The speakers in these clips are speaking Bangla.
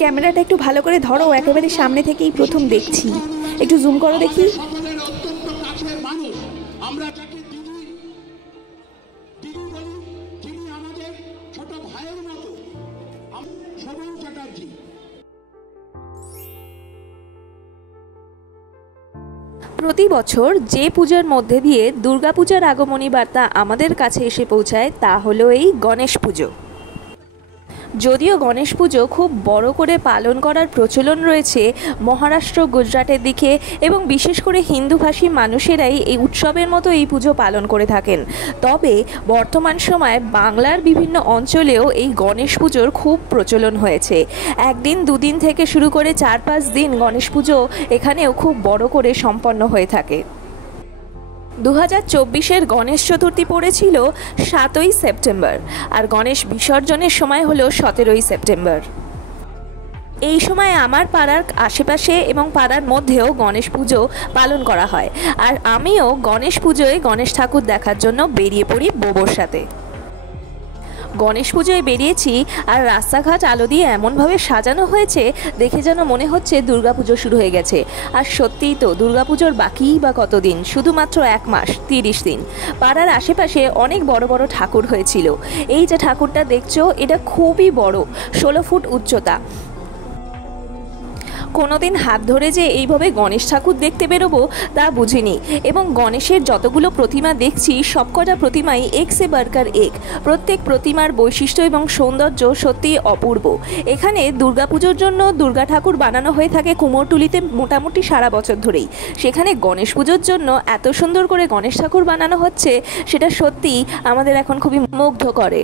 ক্যামেরাটা একটু ভালো করে ধরো, একেবারে সামনে থেকেই প্রথম দেখছি, একটু জুম করো দেখি। প্রতি বছর যে পূজার মধ্যে দিয়ে দুর্গাপূজার আগমনী বার্তা আমাদের কাছে এসে পৌঁছায় তা হলো এই গণেশ পুজো। যদিও গণেশ পুজো খুব বড় করে পালন করার প্রচলন রয়েছে মহারাষ্ট্র, গুজরাটের দিকে, এবং বিশেষ করে হিন্দুভাষী মানুষেরাই এই উৎসবের মতো এই পুজো পালন করে থাকেন। তবে বর্তমান সময়ে বাংলার বিভিন্ন অঞ্চলেও এই গণেশ পুজোর খুব প্রচলন হয়েছে। একদিন দুদিন থেকে শুরু করে 4-5 দিন গণেশ পুজো এখানেও খুব বড় করে সম্পন্ন হয়ে থাকে। 2024-এর গণেশ চতুর্থী পড়েছিল 7ই সেপ্টেম্বর, আর গণেশ বিসর্জনের সময় হলো 17ই সেপ্টেম্বর। এই সময় আমার পাড়ার আশেপাশে এবং পাড়ার মধ্যেও গণেশ পুজো পালন করা হয়, আর আমিও গণেশ পুজোয় গণেশ ঠাকুর দেখার জন্য বেরিয়ে পড়ি বোবোর সাথে। গণেশ পুজোয় বেরিয়েছি, আর রাস্তাঘাট আলো দিয়ে এমনভাবে সাজানো হয়েছে দেখে যেন মনে হচ্ছে দুর্গাপুজো শুরু হয়ে গেছে। আর সত্যিই তো, দুর্গাপুজোর বাকিই বা কতদিন, শুধুমাত্র 1 মাস 30 দিন। পাড়ার আশেপাশে অনেক বড় বড় ঠাকুর হয়েছিল। এই যে ঠাকুরটা দেখছো, এটা খুবই বড়, 16 ফুট উচ্চতা। কোনোদিন হাত ধরে যে এইভাবে গণেশ ঠাকুর দেখতে বেরোবো তা বুঝিনি, এবং গণেশের যতগুলো প্রতিমা দেখছি সবকটা প্রতিমাই এক সে বাড়কর এক। প্রত্যেক প্রতিমার বৈশিষ্ট্য এবং সৌন্দর্য সত্যিই অপূর্ব। এখানে দুর্গাপুজোর জন্য দুর্গা ঠাকুর বানানো হয়ে থাকে কুমোরটুলিতে মোটামুটি সারা বছর ধরেই। সেখানে গণেশ পুজোর জন্য এত সুন্দর করে গণেশ ঠাকুর বানানো হচ্ছে, সেটা সত্যিই আমাদের এখন খুবই মুগ্ধ করে।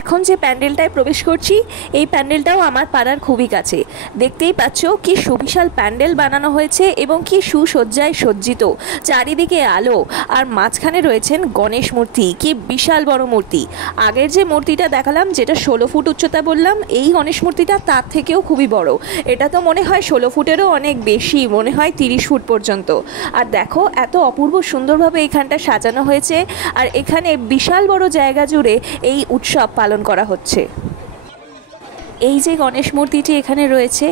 এখন যে প্যান্ডেলটায় প্রবেশ করছি, এই প্যান্ডেলটাও আমার পাড়ার খুবই কাছে। দেখতেই পাচ্ছ কি সুবিশাল প্যান্ডেল বানানো হয়েছে এবং কি সুসজ্জায় সজ্জিত, চারিদিকে আলো, আর মাঝখানে রয়েছেন গণেশ মূর্তি। কি বিশাল বড় মূর্তি! আগের যে মূর্তিটা দেখালাম, যেটা 16 ফুট উচ্চতা বললাম, এই গণেশ মূর্তিটা তার থেকেও খুবই বড়। এটা তো মনে হয় 16 ফুটেরও অনেক বেশি, মনে হয় 30 ফুট পর্যন্ত। আর দেখো এত অপূর্ব সুন্দরভাবে এখানটা সাজানো হয়েছে, আর এখানে বিশাল বড় জায়গা জুড়ে এই উৎসব পালন করা হচ্ছে। এই যে গণেশ মূর্তিটি এখানে রয়েছে,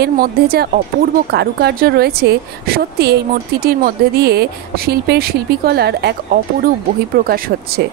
এর মধ্যে যা অপূর্ব কারুকার্য রয়েছে, সত্যি এই মূর্তিটির মধ্যে দিয়ে শিল্পের শিল্পীকলার এক অপরূপ বহিঃপ্রকাশ হচ্ছে।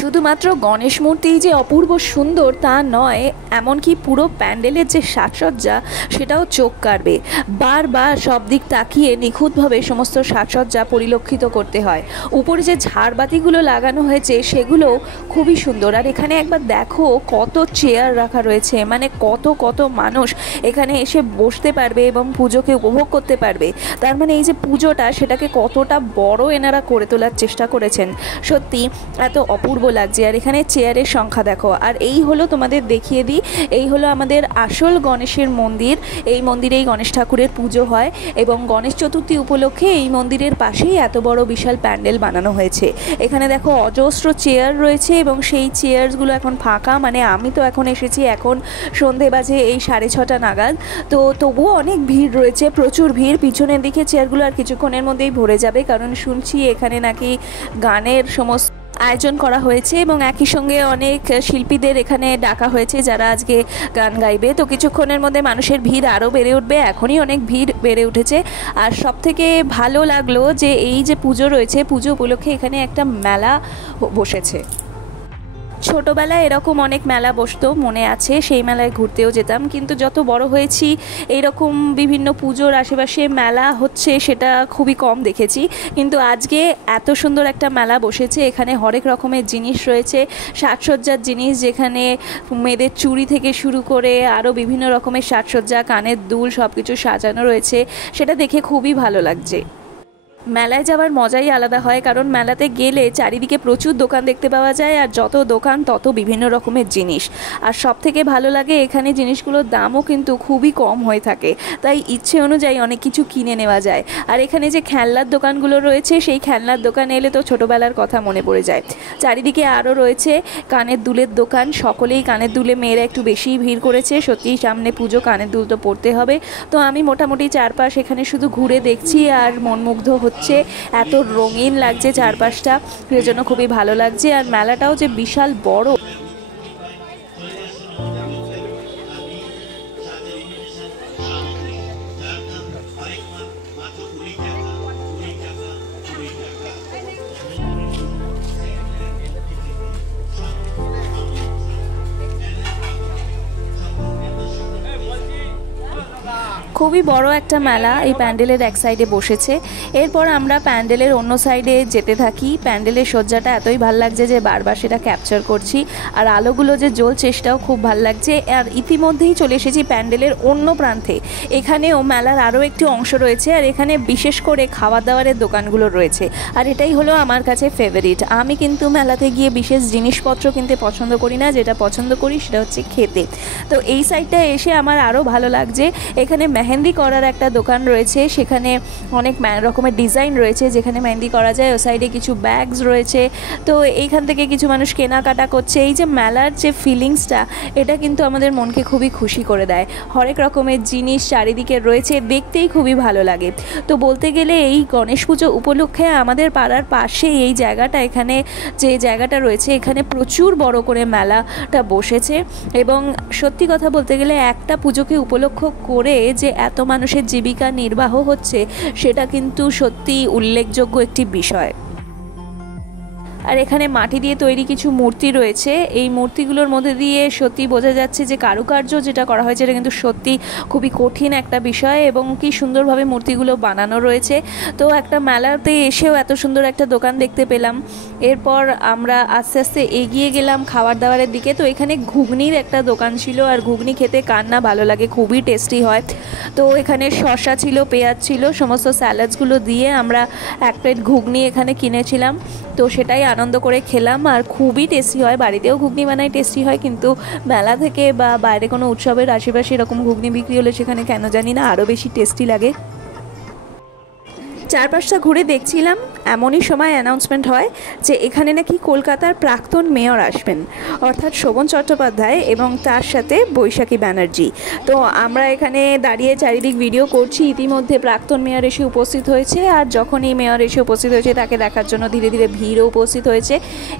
শুধুমাত্র গণেশ মূর্তিই যে অপূর্ব সুন্দর তা নয়, এমনকি পুরো প্যান্ডেলের যে সাজসজ্জা সেটাও চোখ কাড়বে। বারবার সব দিক তাকিয়ে নিখুঁতভাবে সমস্ত সাজসজ্জা পরিলক্ষিত করতে হয়। উপরে যে ঝাড়বাতিগুলো লাগানো হয়েছে সেগুলো খুবই সুন্দর। আর এখানে একবার দেখো কত চেয়ার রাখা রয়েছে, মানে কত কত মানুষ এখানে এসে বসতে পারবে এবং পুজোকে উপভোগ করতে পারবে। তার মানে এই যে পুজোটা, সেটাকে কতটা বড় এনারা করে তোলার চেষ্টা করেছেন, সত্যি এত অপূর্ব লাগছে। আর এখানে চেয়ারের সংখ্যা দেখো। আর এই হলো, তোমাদের দেখিয়ে দিই, এই হলো আমাদের আসল গণেশের মন্দির। এই মন্দিরেই গণেশ ঠাকুরের পুজো হয়, এবং গণেশ চতুর্থী উপলক্ষে এই মন্দিরের পাশেই এত বড় বিশাল প্যান্ডেল বানানো হয়েছে। এখানে দেখো অজস্র চেয়ার রয়েছে, এবং সেই চেয়ারগুলো এখন ফাঁকা। মানে আমি তো এখন এসেছি, এখন সন্ধে বাজে এই 6:30 নাগাদ, তো তবুও অনেক ভিড় রয়েছে, প্রচুর ভিড়। পিছনের দিকে চেয়ারগুলো আর কিছুক্ষণের মধ্যেই ভরে যাবে, কারণ শুনছি এখানে নাকি গানের সমস্ত আয়োজন করা হয়েছে, এবং একই সঙ্গে অনেক শিল্পীদের এখানে ডাকা হয়েছে যারা আজকে গান গাইবে। তো কিছুক্ষণের মধ্যে মানুষের ভিড় আরও বেড়ে উঠবে, এখনই অনেক ভিড় বেড়ে উঠেছে। আর সবথেকে ভালো লাগলো যে এই যে পুজো রয়েছে, পুজো উপলক্ষে এখানে একটা মেলা বসেছে। ছোটোবেলায় এরকম অনেক মেলা বসতো, মনে আছে, সেই মেলায় ঘুরতেও যেতাম। কিন্তু যত বড় হয়েছি, এইরকম বিভিন্ন পুজোর আশেপাশে মেলা হচ্ছে সেটা খুবই কম দেখেছি। কিন্তু আজকে এত সুন্দর একটা মেলা বসেছে, এখানে হরেক রকমের জিনিস রয়েছে, সাজসজ্জার জিনিস, যেখানে মেয়েদের চুড়ি থেকে শুরু করে আরও বিভিন্ন রকমের সাজসজ্জা, কানের দুল, সব কিছু সাজানো রয়েছে। সেটা দেখে খুবই ভালো লাগছে। মেলায় যাওয়ার মজাই আলাদা হয়, কারণ মেলাতে গেলে চারিদিকে প্রচুর দোকান দেখতে পাওয়া যায়, আর যত দোকান তত বিভিন্ন রকমের জিনিস। আর সব থেকে ভালো লাগে এখানে জিনিসগুলোর দামও কিন্তু খুবই কম হয়ে থাকে, তাই ইচ্ছে অনুযায়ী অনেক কিছু কিনে নেওয়া যায়। আর এখানে যে খেলনার দোকানগুলো রয়েছে, সেই খেলনার দোকানে এলে তো ছোটোবেলার কথা মনে পড়ে যায়। চারিদিকে আরও রয়েছে কানের দুলের দোকান, সকলেই কানের দুলে, মেয়েরা একটু বেশিই ভিড় করেছে। সত্যিই সামনে পুজো, কানের দুল তো পরতে হবে। তো আমি মোটামুটি চারপাশ এখানে শুধু ঘুরে দেখছি আর মনমুগ্ধ হচ্ছে। এত রঙিন লাগছে চারপাশটা, সেজন্য খুবই ভালো লাগছে। আর মেলাটাও যে বিশাল বড়। খুবই বড় একটা মেলা এই প্যান্ডেলের এক সাইডে বসেছে। এরপর আমরা প্যান্ডেলের অন্য সাইডে যেতে থাকি। প্যান্ডেলের সজ্জাটা এতই ভাল লাগছে যে বারবার সেটা ক্যাপচার করছি, আর আলোগুলো যে জ্বলছে সেটাও খুব ভাল লাগছে। আর ইতিমধ্যেই চলে এসেছি প্যান্ডেলের অন্য প্রান্তে। এখানেও মেলার আরও একটি অংশ রয়েছে, আর এখানে বিশেষ করে খাবার দাবারের দোকানগুলো রয়েছে, আর এটাই হলো আমার কাছে ফেভারিট। আমি কিন্তু মেলাতে গিয়ে বিশেষ জিনিসপত্র কিনতে পছন্দ করি না, যেটা পছন্দ করি সেটা হচ্ছে খেতে। তো এই সাইডটা এসে আমার আরও ভালো লাগছে। এখানে মেহেন্দি করার একটা দোকান রয়েছে, সেখানে অনেক রকমের ডিজাইন রয়েছে যেখানে মেহেন্দি করা যায়। ও সাইডে কিছু ব্যাগস রয়েছে, তো এইখান থেকে কিছু মানুষ কেনাকাটা করছে। এই যে মেলার যে ফিলিংসটা, এটা কিন্তু আমাদের মনকে খুবই খুশি করে দেয়। হরেক রকমের জিনিস চারিদিকে রয়েছে, দেখতেই খুবই ভালো লাগে। তো বলতে গেলে এই গণেশ পুজো উপলক্ষে আমাদের পাড়ার পাশে এই জায়গাটা, এখানে যে জায়গাটা রয়েছে এখানে প্রচুর বড় করে মেলাটা বসেছে। এবং সত্যি কথা বলতে গেলে একটা পুজোকে উপলক্ষ করে যে এত মানুষের জীবিকা নির্বাহ হচ্ছে, সেটা কিন্তু সত্যি উল্লেখযোগ্য একটি বিষয়। আর এখানে মাটি দিয়ে তৈরি কিছু মূর্তি রয়েছে। এই মূর্তিগুলোর মধ্যে দিয়ে সত্যি বোঝা যাচ্ছে যে কারুকার্য যেটা করা হয়েছে এটা কিন্তু সত্যি খুবই কঠিন একটা বিষয়, এবং কি সুন্দরভাবে মূর্তিগুলো বানানো রয়েছে। তো একটা মেলাতে এসেও এত সুন্দর একটা দোকান দেখতে পেলাম। এরপর আমরা আস্তে আস্তে এগিয়ে গেলাম খাবার দাবারের দিকে। তো এখানে ঘুগনির একটা দোকান ছিল, আর ঘুগনি খেতে কার না ভালো লাগে, খুবই টেস্টি হয়। তো এখানে শসা ছিল, পেঁয়াজ ছিল, সমস্ত স্যালাডসগুলো দিয়ে আমরা এক প্লেট ঘুগনি এখানে কিনেছিলাম। তো সেটাই আনন্দ করে খেলাম, আর খুবই টেস্টি হয়। বাড়িতেও ঘুগনি বানাই টেস্টি হয়, কিন্তু মেলা থেকে বা বাইরে কোনো উৎসবের আশেপাশে এরকম ঘুগনি বিক্রি হলে সেখানে কেন জানি না আরও বেশি টেস্টি লাগে। চারপাশটা ঘুরে দেখছিলাম, এমনই সময় অ্যানাউন্সমেন্ট হয় যে এখানে নাকি কলকাতার প্রাক্তন মেয়র আসবেন, অর্থাৎ শোভন চট্টোপাধ্যায় এবং তার সাথে বৈশাখী ব্যানার্জি। তো আমরা এখানে দাঁড়িয়ে চারিদিক ভিডিও করছি। ইতিমধ্যে প্রাক্তন মেয়র এসে উপস্থিত হয়েছে, আর যখন এই মেয়র এসে উপস্থিত হয়েছে তাকে দেখার জন্য ধীরে ধীরে ভিড়ও উপস্থিত হয়েছে,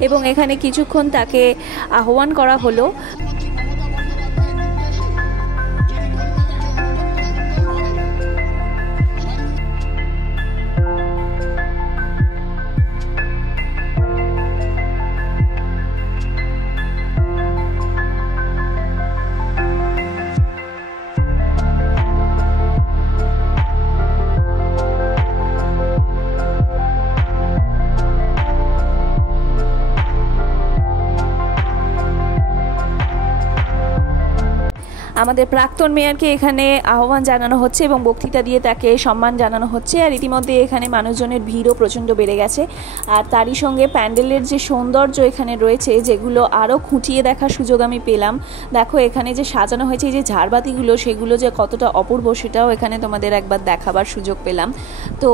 এবং এখানে কিছুক্ষণ তাকে আহ্বান করা হলো। আমাদের প্রাক্তন মেয়রকে এখানে আহ্বান জানানো হচ্ছে এবং বক্তৃতা দিয়ে তাকে সম্মান জানানো হচ্ছে। আর ইতিমধ্যে এখানে মানুষজনের ভিড়ও প্রচণ্ড বেড়ে গেছে। আর তারই সঙ্গে প্যান্ডেলের যে সৌন্দর্য এখানে রয়েছে, যেগুলো আরও খুঁটিয়ে দেখার সুযোগ আমি পেলাম। দেখো এখানে যে সাজানো হয়েছে, যে ঝাড়বাতিগুলো, সেগুলো যে কতটা অপূর্ব সেটাও এখানে তোমাদের একবার দেখাবার সুযোগ পেলাম। তো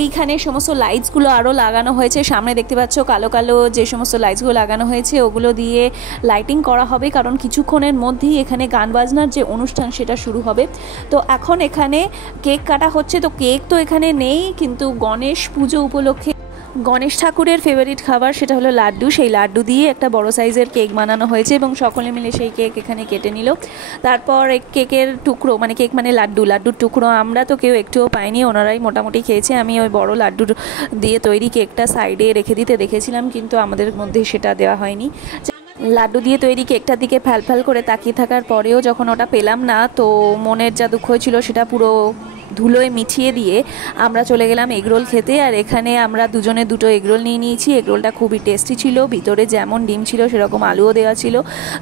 এইখানে সমস্ত লাইটসগুলো আরও লাগানো হয়েছে। সামনে দেখতে পাচ্ছ কালো কালো যে সমস্ত লাইটসগুলো লাগানো হয়েছে, ওগুলো দিয়ে লাইটিং করা হবে, কারণ কিছুক্ষণের মধ্যেই এখানে গান বাজনার যে অনুষ্ঠান সেটা শুরু হবে। তো এখন এখানে কেক কাটা হচ্ছে। তো কেক তো এখানে নেই, কিন্তু গণেশ পুজো উপলক্ষে গণেশ ঠাকুরের ফেভারিট খাবার সেটা হলো লাড্ডু। সেই লাড্ডু দিয়ে একটা বড় সাইজের কেক বানানো হয়েছে, এবং সকলে মিলে সেই কেক এখানে কেটে নিল। তারপর কেকের টুকরো, মানে কেক মানে লাড্ডুর টুকরো আমরা তো কেউ একটুও পাইনি, ওনারাই মোটামুটি খেয়েছে। আমি ওই বড় লাড্ডুর দিয়ে তৈরি কেকটা সাইডে রেখে দিতে দেখেছিলাম, কিন্তু আমাদের মধ্যে সেটা দেওয়া হয়নি। লাড্ডু দিয়ে তৈরি কেকটার দিকে ফ্যাল করে তাকিয়ে থাকার পরেও যখন ওটা পেলাম না, তো মনের যা দুঃখ হয়েছিল সেটা পুরো ধুলোয় মিছিয়ে দিয়ে আমরা চলে গেলাম এগরোল খেতে। আর এখানে আমরা দুজনে দুটো এগরোল নিয়ে নিয়েছি। এগরোলটা খুবই টেস্টি ছিল, ভিতরে যেমন ডিম ছিল সেরকম আলুও দেওয়া ছিল।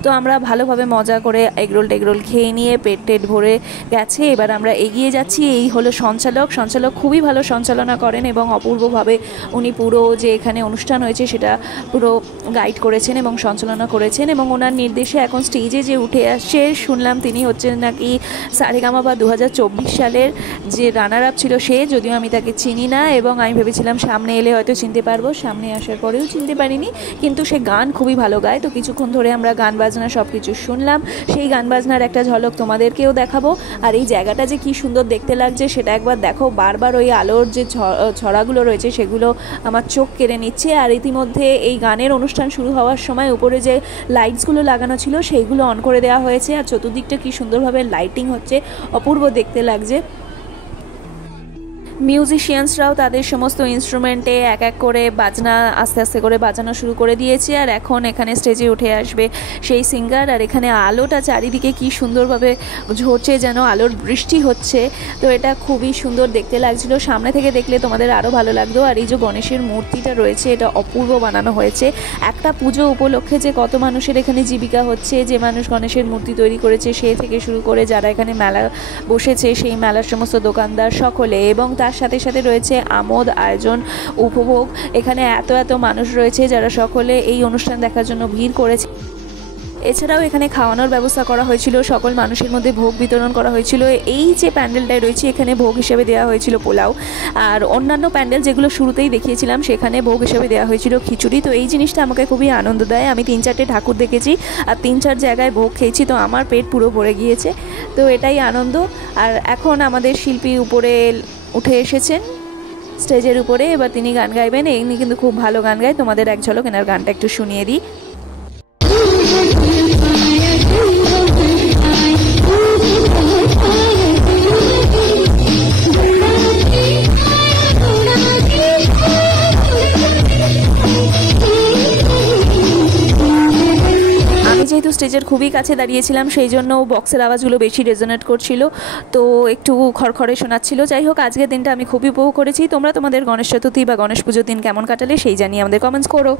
তো আমরা ভালোভাবে মজা করে এগরোল খেয়ে নিয়ে পেট ভরে গেছে। এবার আমরা এগিয়ে যাচ্ছি। এই হলো সঞ্চালক খুবই ভালো সঞ্চালনা করেন, এবং অপূর্বভাবে উনি পুরো যে এখানে অনুষ্ঠান হয়েছে সেটা পুরো গাইড করেছেন এবং সঞ্চালনা করেছেন। এবং ওনার নির্দেশে এখন স্টেজে যে উঠে আসছে, শুনলাম তিনি হচ্ছেন নাকি সারেগামাপা 2024 সালের যে রানার আপ ছিল সে, যদিও আমি তাকে চিনি না, এবং আমি ভেবেছিলাম সামনে এলে হয়তো চিনতে পারবো। সামনে আসার পরেও চিনতে পারিনি, কিন্তু সে গান খুবই ভালো গায়। তো কিছুক্ষণ ধরে আমরা গান বাজনা সব কিছু শুনলাম। সেই গান বাজনার একটা ঝলক তোমাদেরকেও দেখাবো। আর এই জায়গাটা যে কি সুন্দর দেখতে লাগছে সেটা একবার দেখো। বারবার ওই আলোর যে ছড়াগুলো রয়েছে সেগুলো আমার চোখ কেড়ে নিচ্ছে। আর ইতিমধ্যে এই গানের অনুষ্ঠান শুরু হওয়ার সময় উপরে যে লাইটসগুলো লাগানো ছিল সেইগুলো অন করে দেওয়া হয়েছে। আর চতুর্দিকটা কি সুন্দরভাবে লাইটিং হচ্ছে, অপূর্ব দেখতে লাগছে। মিউজিশিয়ানসরাও তাদের সমস্ত ইনস্ট্রুমেন্টে এক এক করে বাজনা আস্তে আস্তে করে বাজানো শুরু করে দিয়েছে। আর এখন এখানে স্টেজে উঠে আসবে সেই সিঙ্গার। আর এখানে আলোটা চারিদিকে কি সুন্দরভাবে ঝরছে, যেন আলোর বৃষ্টি হচ্ছে। তো এটা খুবই সুন্দর দেখতে লাগছিল, সামনে থেকে দেখলে তোমাদের আরও ভালো লাগতো। আর এই যে গণেশের মূর্তিটা রয়েছে, এটা অপূর্ব বানানো হয়েছে। একটা পুজো উপলক্ষে যে কত মানুষের এখানে জীবিকা হচ্ছে, যে মানুষ গণেশের মূর্তি তৈরি করেছে সে থেকে শুরু করে যারা এখানে মেলা বসেছে সেই মেলার সমস্ত দোকানদার সকলে, এবং তার সাথে সাথে রয়েছে আমোদ আয়োজন উপভোগ। এখানে এত এত মানুষ রয়েছে যারা সকলে এই অনুষ্ঠান দেখার জন্য ভিড় করেছে। এছাড়াও এখানে খাওয়ানোর ব্যবস্থা করা হয়েছিল, সকল মানুষের মধ্যে ভোগ বিতরণ করা হয়েছিল। এই যে প্যান্ডেলটায় রয়েছে এখানে ভোগ হিসেবে দেওয়া হয়েছিল পোলাও, আর অন্যান্য প্যান্ডেল যেগুলো শুরুতেই দেখিয়েছিলাম সেখানে ভোগ হিসেবে দেওয়া হয়েছিল খিচুড়ি। তো এই জিনিসটা আমাকে খুবই আনন্দ দেয়। আমি 3-4টে ঠাকুর দেখেছি আর 3-4 জায়গায় ভোগ খেয়েছি, তো আমার পেট পুরো ভরে গিয়েছে। তো এটাই আনন্দ। আর এখন আমাদের শিল্পী উপরে উঠে এসেছেন স্টেজের উপরে, এবার তিনি গান গাইবেন। এমনি কিন্তু খুব ভালো গান গায়, তোমাদের এক ঝলক এনার গানটা একটু শুনিয়ে দিই। যেহেতু স্টেজের খুবই কাছে দাঁড়িয়েছিলাম সেই জন্য বক্সের আওয়াজগুলো বেশি রেজোনেট করছিল, তো একটু খড়খড়ে শোনাচ্ছিল। যাই হোক, আজকের দিনটা আমি খুবই উপভোগ করেছি। তোমরা তোমাদের গণেশ চতুর্থী বা গণেশ পুজোর দিন কেমন কাটালে সেই জানিয়ে আমাদের কমেন্টস করো।